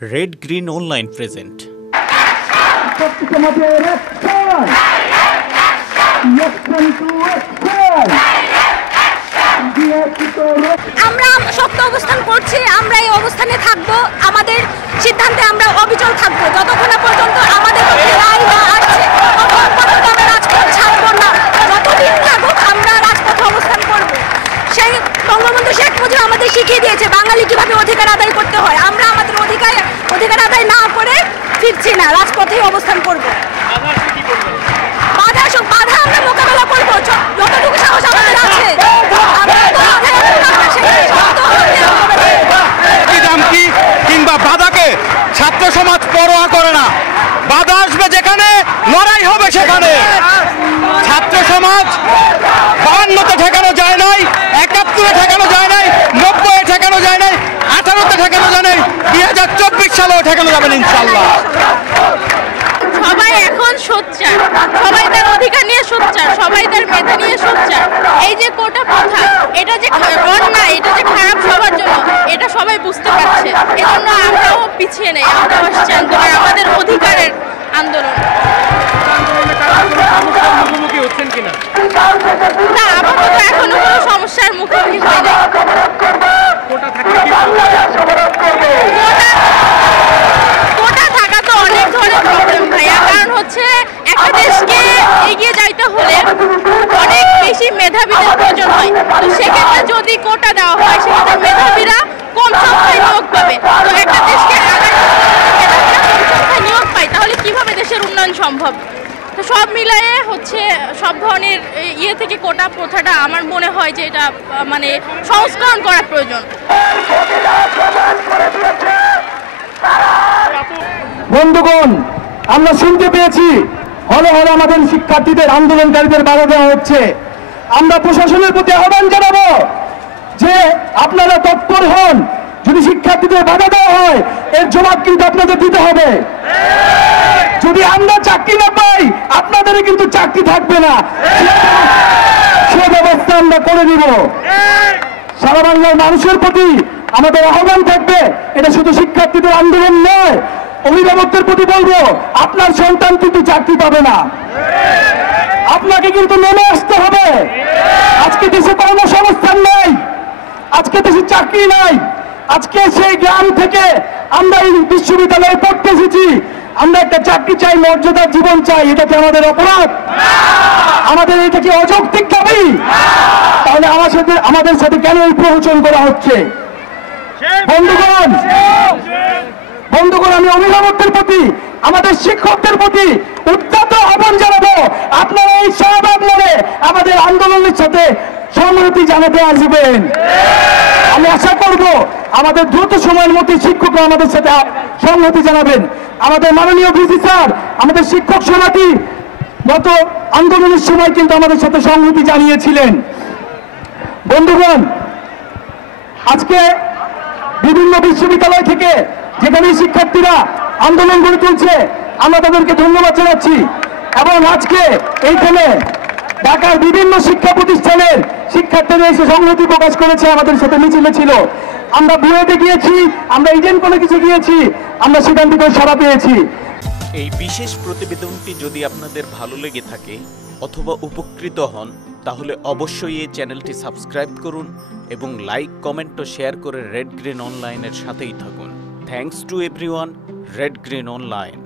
Red Green Online present. আমরা শক্ত অবস্থান করছি, আমরা এই অবস্থানে থাকব, আমাদের সিদ্ধান্তে আমরা অবিচল থাকব যতক্ষণ না পর্যন্ত আমাদের পক্ষে রায় না আসছে ততক্ষণ পর্যন্ত আমরা রাজপথ ছাড়ব না। যতদিন থাকুক আমরা রাজপথে অবস্থান করব। সেই বঙ্গবন্ধু শেখ মুজিব আমাদের শিখিয়ে দিয়েছে বাঙালি কিভাবে অধিকার আদায় করতে হয়। আমরা আমাদের অধিকার আদায় না করে ফিরছি না, রাজপথেই অবস্থান করব। বাধা আমরা মোকাবেলা করব যতটুকু সাহস আমাদের আছে। কিংবা বাধাকে ছাত্র সমাজ পরোয়া করে না। বাধা আসবে যেখানে, লড়াই হবে সেখানে। ছাত্র সমাজ 52-তে ঠেকানো যায় নাই, 71-এ ঠেকানো যায় নাই, 90-এ ঠেকানো যায় নাই, 18-তে ঠেকানো যায় নাই, 2024 সালেও ঠেকানো যাবে ইনশাআল্লাহ। সবাই এখন সোচ্চার, সবাই তার অধিকার নিয়ে সোচ্চার, সবাই তার মেধা নিয়ে সোচ্চার। এই যে কোটা প্রথা, এটা যে অন্যায়, এটা যে খারাপ সবার জন্য, এটা সবাই বুঝতে পারছে। এজন্য আমরাও পিছিয়ে নেই, আমরাও আসছি আন্দোলন, আমাদের অধিকারের আন্দোলন। না, আপাতত এখনো কোনো সমস্যার মুখোমুখি হয় নাই। কোটা থাকা তো অনেক ধরনের প্রবলেম ভাইয়া, কারণ হচ্ছে একটা দেশকে এগিয়ে যাইতে হলে অনেক বেশি মেধাবীদের প্রয়োজন হয়। তো সেক্ষেত্রে যদি কোটা দেওয়া হয় সেক্ষেত্রে মেধাবীরা কম সংখ্যায় নিয়োগ পাবে। তো একটা দেশকে মেধাবীরা কম সংখ্যায় নিয়োগ পায় তাহলে কিভাবে দেশের উন্নয়ন সম্ভব? তো সব মিলায়ে হচ্ছে সব ধরনের থেকে কোটা প্রথাটা আমার মনে হয় যে এটা মানে সংস্করণ করার প্রয়োজন। বন্ধুগণ, আমরা শুনতে পেয়েছি হলে হলে আমাদের শিক্ষার্থীদের আন্দোলনকারীদের বাধা দেওয়া হচ্ছে। আমরা প্রশাসনের প্রতি আহ্বান জানাবো যে আপনারা তৎপর হন। যদি শিক্ষার্থীদের বাধা দেওয়া হয় এর জবাব কিন্তু আপনাদের দিতে হবে। যদি আমরা চাকরি না পাই আপনাদের কিন্তু চাকরি থাকবে না, সে ব্যবস্থা আমরা করে দিব। সারা বাংলার মানুষের প্রতি আমাদের আহ্বান থাকবে, এটা শুধু শিক্ষার্থীদের আন্দোলন নয়, অভিভাবকদের প্রতি বলবো আপনার সন্তান কিন্তু চাকরি পাবে না, আপনাকে কিন্তু নেমে আসতে হবে। আজকে দেশে কর্মসংস্থান নাই, আজকে দেশে চাকরি নাই। আজকে সেই গ্রাম থেকে আমরা এই বিশ্ববিদ্যালয়ে পড়তে এসেছি, আমরা একটা চাকরি চাই, মর্যাদার জীবন চাই। এটা কি আমাদের অপরাধ? আমাদের এটা কি অযৌক্তিক দাবি? তাহলে আমাদের সাথে কেন এই প্রহসন করা হচ্ছে? বন্ধুগণ, আমি অভিভাবকদের প্রতি, আমাদের শিক্ষকদের প্রতি উদ্যত আহ্বান জানাবো, আপনারা এই শাহবাগ মোড়ে আমাদের আন্দোলনের সাথে সংহতি জানাতে আসবেন। আমি আশা করব আমাদের দ্রুত সময়ের মধ্যে শিক্ষকরা আমাদের সাথে সংহতি জানাবেন। আমাদের মাননীয় ভিসি স্যার, আমাদের শিক্ষক সমিতি গত আন্দোলনের সময় কিন্তু আমাদের সাথে সংহতি জানিয়েছিলেন। বন্ধুগণ, আজকে বিভিন্ন বিশ্ববিদ্যালয় থেকে যেখানে শিক্ষার্থীরা আন্দোলন গড়ে তুলছে আমরা তাদেরকে ধন্যবাদ জানাচ্ছি। এবং আজকে এইখানে ঢাকার বিভিন্ন শিক্ষা প্রতিষ্ঠানের শিক্ষার্থীরা এসে সংহতি প্রকাশ করেছে, আমাদের সাথে মিছিলে ছিল। আমরা বুয়েটে গিয়েছি, আমরা ইডেন কলেজে গিয়েছি, আমরা সেখান থেকে সাড়া পেয়েছি। এই বিশেষ প্রতিবেদনটি যদি আপনাদের ভালো লেগে থাকে অথবা উপকৃত হন তাহলে অবশ্যই এই চ্যানেলটি সাবস্ক্রাইব করুন এবং লাইক, কমেন্ট ও শেয়ার করে রেড গ্রিন অনলাইনের সাথেই থাকুন। Thanks to everyone. Red green online.